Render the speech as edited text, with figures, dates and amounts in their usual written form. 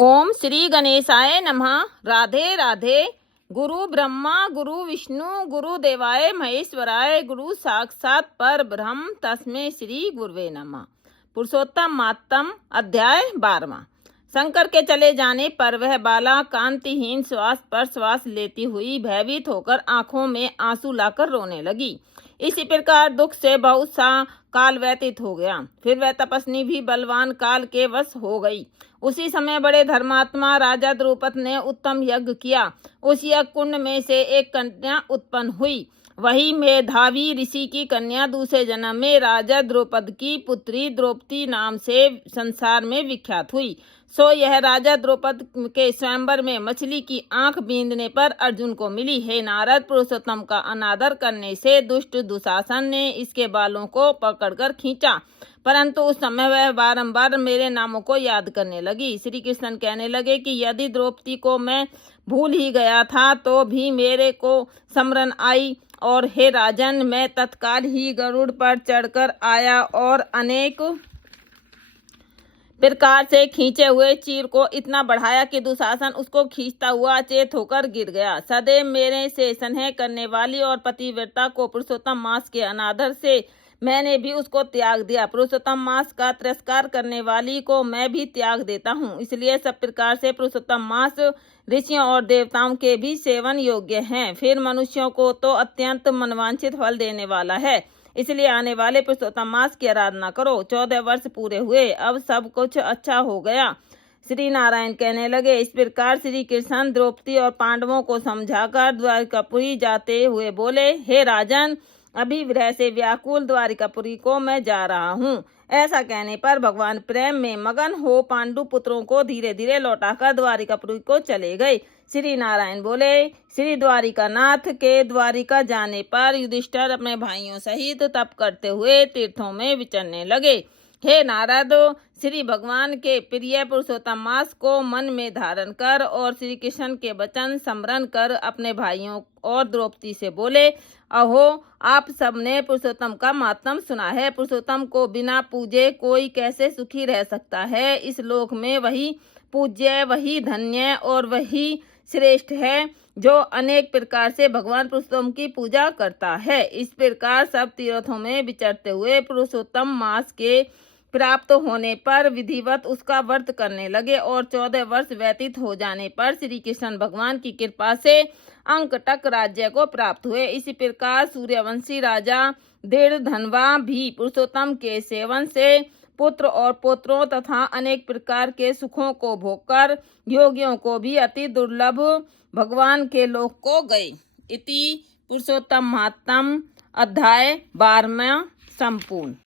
ओम श्री गणेशाय नमः। राधे राधे। गुरु ब्रह्मा गुरु विष्णु गुरु देवाय महेश्वराय गुरु साक्षात पर ब्रह्म तस्मै श्री गुरुवे नमः। पुरुषोत्तम मातम अध्याय 12वां। शंकर के चले जाने पर वह बाला कांतिहीन श्वास पर श्वास लेती हुई भयभीत होकर आंखों में आंसू लाकर रोने लगी। इसी प्रकार दुख से बहुत सा काल व्यतीत हो गया। फिर वह तपस्वी भी बलवान काल के वश हो गई। उसी समय बड़े धर्मात्मा राजा द्रुपद ने उत्तम यज्ञ किया। उस यज्ञ कुंड में से एक कन्या उत्पन्न हुई। वही मेधावी ऋषि की कन्या दूसरे जन्म में राजा द्रुपद की पुत्री द्रौपदी नाम से संसार में विख्यात हुई। सो यह राजा द्रुपद के स्वयंवर में मछली की आंख बींदने पर अर्जुन को मिली। हे नारद, पुरुषोत्तम का अनादर करने से दुष्ट दुशासन ने इसके बालों को पकड़कर खींचा, परंतु उस समय वह बारंबार मेरे नामों को याद करने लगी। श्री कृष्ण कहने लगे कि यदि द्रौपदी को मैं भूल ही गया था तो भी मेरे को स्मरण आई, और हे राजन, मैं तत्काल ही गरुड़ पर चढ़कर आया और अनेक प्रकार से खींचे हुए चीर को इतना बढ़ाया कि दुशासन उसको खींचता हुआ अचेत होकर गिर गया। सदैव मेरे से स्नेह करने वाली और पतिव्रता को पुरुषोत्तम मास के अनादर से मैंने भी उसको त्याग दिया। पुरुषोत्तम मास का तिरस्कार करने वाली को मैं भी त्याग देता हूँ। इसलिए सब प्रकार से पुरुषोत्तम मास ऋषियों और देवताओं के भी सेवन योग्य हैं। फिर मनुष्यों को तो अत्यंत मनवांछित फल देने वाला है। इसलिए आने वाले पुरुषोत्तम मास की आराधना करो। 14 वर्ष पूरे हुए, अब सब कुछ अच्छा हो गया। श्री नारायण कहने लगे। इस प्रकार श्री कृष्ण द्रौपदी और पांडवों को समझाकर द्वारिकापुरी जाते हुए बोले, हे राजन, अभी विरह से व्याकुल द्वारिकापुरी को मैं जा रहा हूँ। ऐसा कहने पर भगवान प्रेम में मगन हो पांडु पुत्रों को धीरे धीरे लौटाकर द्वारिकापुरी को चले गए। श्री नारायण बोले, श्री द्वारिकानाथ के द्वारिका जाने पर युधिष्ठिर अपने भाइयों सहित तप करते हुए तीर्थों में विचरने लगे। हे नारद, श्री भगवान के प्रिय पुरुषोत्तम मास को मन में धारण कर और श्री कृष्ण के वचन स्मरण कर अपने भाइयों और द्रौपदी से बोले, अहो, आप सबने पुरुषोत्तम का मातम सुना है। पुरुषोत्तम को बिना पूजे कोई कैसे सुखी रह सकता है। इस लोक में वही पूज्य, वही धन्य और वही श्रेष्ठ है जो अनेक प्रकार से भगवान पुरुषोत्तम की पूजा करता है। इस प्रकार सब तीर्थों में विचरते हुए पुरुषोत्तम मास के प्राप्त होने पर विधिवत उसका व्रत करने लगे और 14 वर्ष व्यतीत हो जाने पर श्री कृष्ण भगवान की कृपा से अंकटक राज्य को प्राप्त हुए। इसी प्रकार सूर्यवंशी राजा दृढ़धनवा भी पुरुषोत्तम के सेवन से पुत्र और पुत्रों तथा अनेक प्रकार के सुखों को भोगकर योगियों को भी अति दुर्लभ भगवान के लोक को गए। इति पुरुषोत्तम महात्म अध्याय 12वां संपूर्ण।